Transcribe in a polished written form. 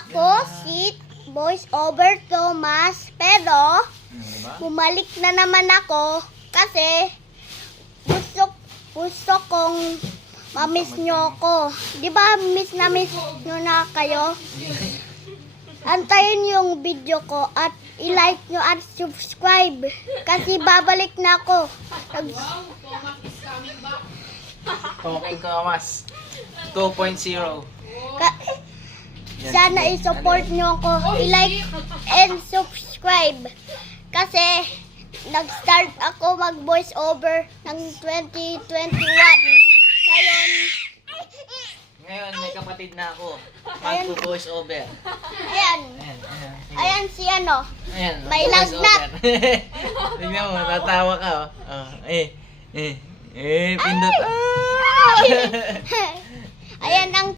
Ako si Voice Over Thomas, pero Diba? bumalik na naman ako kasi gusto kong ma-miss nyo ako. Di ba miss na miss nyo na kayo? Antayin yung video ko at i-like nyo at subscribe kasi babalik na ako. Talking Thomas 2.0. Sana i-support nyo ako, i-like and subscribe kasi nag-start ako mag-voice over ng 2021. Ngayon may kapatid na ako. Mag-voice over. Ayan. Sige. Ayan si ano. Ayan, May mag-voice lagnat. over. Tingnan mo, natawa ka oh. Pindot. Ayan ang